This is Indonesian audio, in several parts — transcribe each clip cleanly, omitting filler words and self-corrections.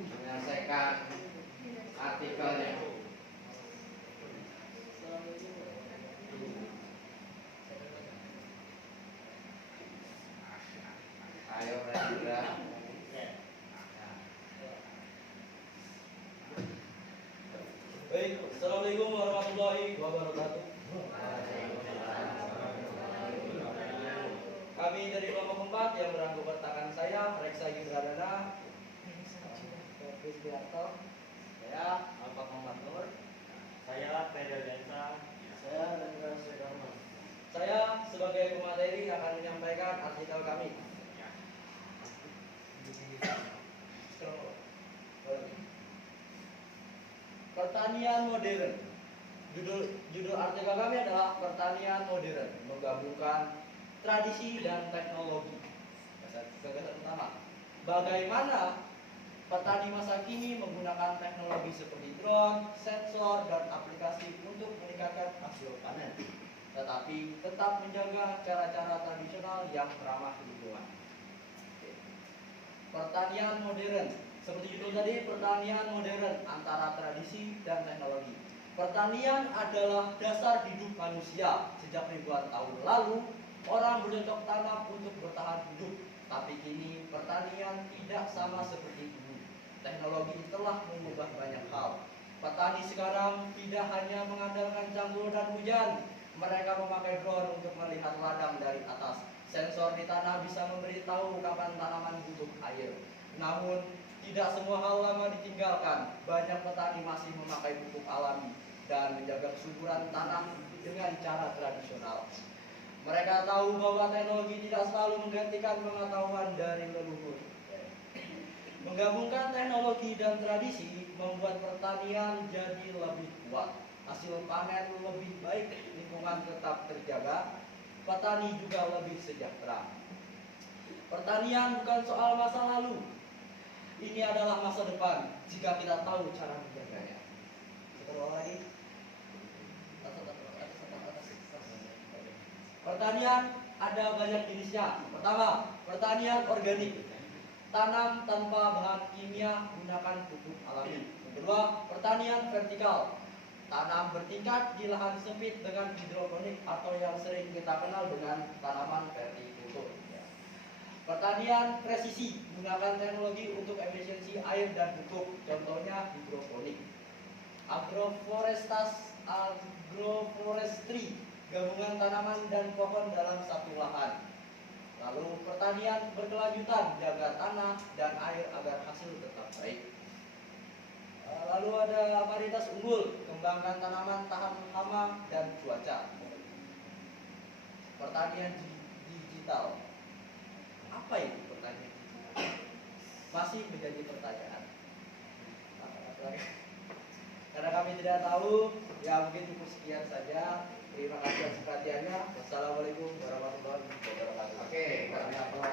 menyelesaikan artikelnya. Ayo Rendra. Baik, Assalamualaikum warahmatullahi wabarakatuh. Kami dari kelompok 4 yang beranggotakan saya, Reksa Gibradana, saya Alfa Muhammad Nur, Saya Fedel Densa. saya Rendra Sudarma. Saya sebagai pemateri akan menyampaikan artikel kami. Pertanian modern. Judul artikel kami adalah Pertanian Modern, menggabungkan tradisi dan teknologi. Gagasan utama. Bagaimana petani masa kini menggunakan teknologi seperti drone, sensor, dan aplikasi untuk meningkatkan hasil panen, tetapi tetap menjaga cara-cara tradisional yang ramah lingkungan. Pertanian modern, seperti judul tadi, pertanian modern antara tradisi dan teknologi. Pertanian adalah dasar hidup manusia. Sejak ribuan tahun lalu, orang bercocok tanam untuk bertahan hidup. Tapi kini pertanian tidak sama seperti dulu. Teknologi telah mengubah banyak hal. Petani sekarang tidak hanya mengandalkan cangkul dan hujan. Mereka memakai drone untuk melihat ladang dari atas. Sensor di tanah bisa memberitahu kapan tanaman butuh air. Namun, tidak semua hal lama ditinggalkan. Banyak petani masih memakai pupuk alami dan menjaga kesuburan tanah dengan cara tradisional. Mereka tahu bahwa teknologi tidak selalu menggantikan pengetahuan dari leluhur. Menggabungkan teknologi dan tradisi membuat pertanian jadi lebih kuat. Hasil panen lebih baik, lingkungan tetap terjaga, petani juga lebih sejahtera. Pertanian bukan soal masa lalu. Ini adalah masa depan jika kita tahu cara menjaganya. Setelah lagi. Pertanian ada banyak jenisnya. Pertama, pertanian organik. Tanam tanpa bahan kimia, gunakan pupuk alami. Kedua, pertanian vertikal. Tanam bertingkat di lahan sempit dengan hidroponik atau yang sering kita kenal dengan tanaman vertikultur. Pertanian presisi, gunakan teknologi untuk efisiensi air dan pupuk, contohnya hidroponik. Agroforestry, gabungan tanaman dan pohon dalam satu lahan. Lalu pertanian berkelanjutan, jaga tanah dan air agar hasil tetap baik. Lalu ada varietas unggul, kembangkan tanaman tahan hama dan cuaca. Pertanian digital. Apa itu pertanian digital? Masih menjadi pertanyaan. Karena kami tidak tahu, ya mungkin cukup sekian saja. Terima kasih atas perhatiannya. Wassalamualaikum warahmatullahi wabarakatuh. Oke, kami aplaus.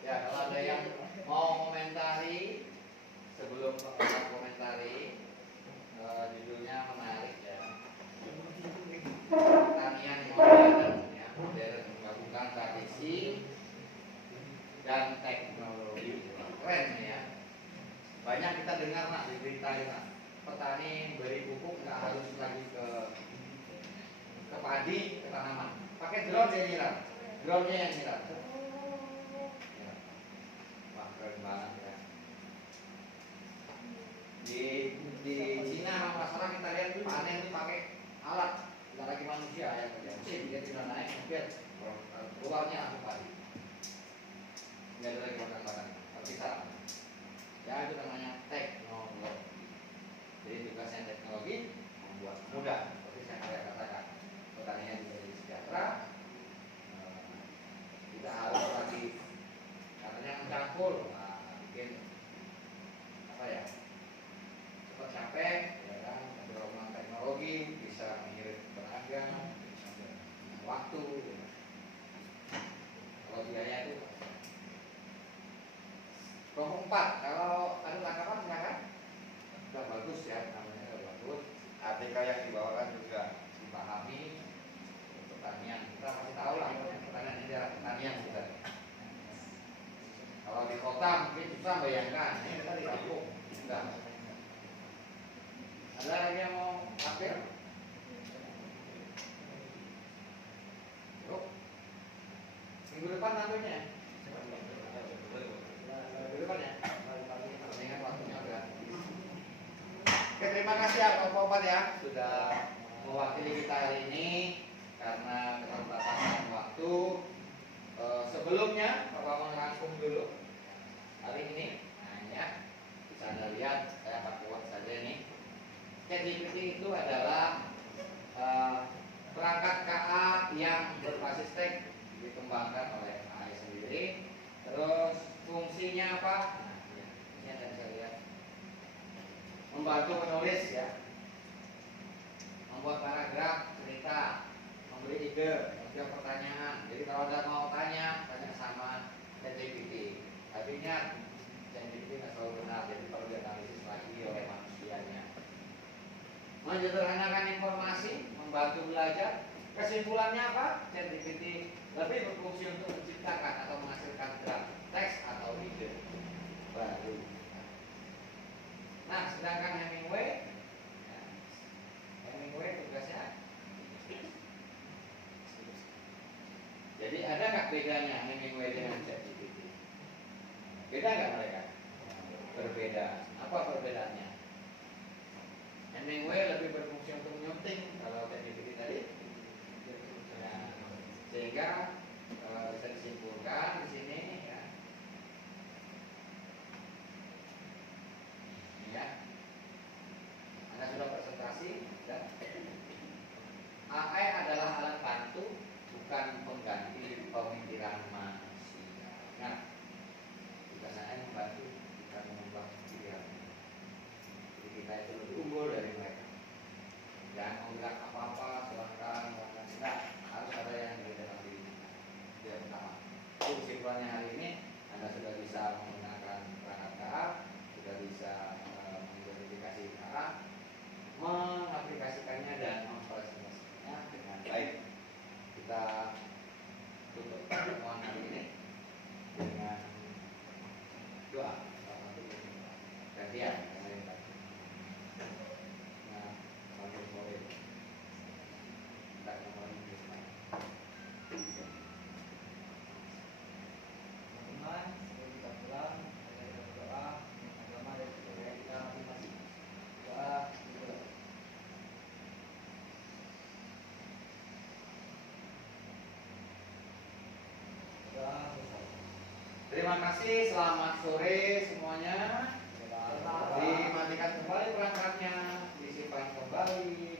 Ya, kalau ada yang mau komentari, sebelum komentari, judulnya menarik ya. Pertanian modern, ya, modern menggabungkan tradisi dan teknologi. Keren ya. Banyak kita dengar nak di berita ya, petani beri pupuk nggak harus lagi ke padi, ke tanaman. Pakai drone dia nyiram, drone-nya yang nyiram. Ya. Wah, keren banget ya. Di Cina sama pasaran kita lihat panen itu pakai alat, bukan lagi manusia ya, mesin dia tinggal naik mobil, keluarnya langsung padi. Nggak ada lagi makan-makan, terpisah. Ya itu namanya teknologi. Jadi tugasnya teknologi membuat mudah. Seperti saya katakan, pertanian menjadi sejahtera. Tidak harus lagi katanya mencangkul, bikin apa ya? Cepat capek, ya kan? Berkembang teknologi bisa mengirit tenaga, waktu. Ya. Kalau biaya itu kelompok 4, kalau ada tanggapan silakan. Sudah bagus ya, namanya sudah bagus. Artikel yang dibawakan juga dipahami. Pertanian kita kota mungkin susah bayangkan. Ini kita di kampung. Enggak. Ada lagi yang mau tampil? Yuk. Minggu depan tampilnya. Minggu depan ya. Ingat waktunya udah. Oke, terima kasih ya Bapak ya sudah mewakili kita hari ini karena keterbatasan waktu. Sebelumnya Bapak merangkum dulu hari ini. Nah ini ya, bisa Anda lihat saya pakai kuat saja ini. ChatGPT itu adalah perangkat KA yang berbasis teks dikembangkan oleh AI sendiri. Terus fungsinya apa? Nah, ini Anda bisa lihat. Membantu penulis ya, membuat paragraf, cerita, memberi ide, menjawab pertanyaan. Jadi kalau Anda mau tanya sama ChatGPT. Tapi ingat, ChatGPT nggak selalu benar, jadi perlu dianalisis lagi oleh manusianya. Menyederhanakan informasi, membantu belajar. Kesimpulannya apa? ChatGPT lebih berfungsi untuk menciptakan atau menghasilkan draft, teks atau ide baru. Nah, sedangkan Hemingway tugasnya. Jadi ada nggak bedanya Hemingway dengan ChatGPT? Beda nggak mereka? Berbeda. Apa perbedaannya? Hemingway lebih berfungsi untuk menyunting, kalau ChatGPT tadi. Nah, sehingga bisa disimpulkan di sini ya. Ini ya. Anda sudah presentasi dan AI adalah alat bantu, bukan pengganti pemikiran manusia. Nah, tugas saya membantu kita mengubah pikiran. Jadi kita itu lebih unggul dari mereka. Jangan mau bilang apa-apa, silahkan, tidak harus ada yang di dalam diri kita. Itu yang pertama. Itu kesimpulannya hari ini. Anda sudah bisa menggunakan perangkat KA, sudah bisa mengidentifikasi KA, mengaplikasikannya dan mempresentasikannya dengan baik. Kita tutup pertemuan hari ini dengan doa. Gantian. Nah, sampai sore. Kita kembali ke sana. Teman-teman, sebelum kita pulang, ada berdoa agama dari budaya kita masing-masing. Doa dimulai. Doa bersama. Terima kasih, selamat sore semuanya. Dimatikan kembali perangkatnya, disimpan kembali.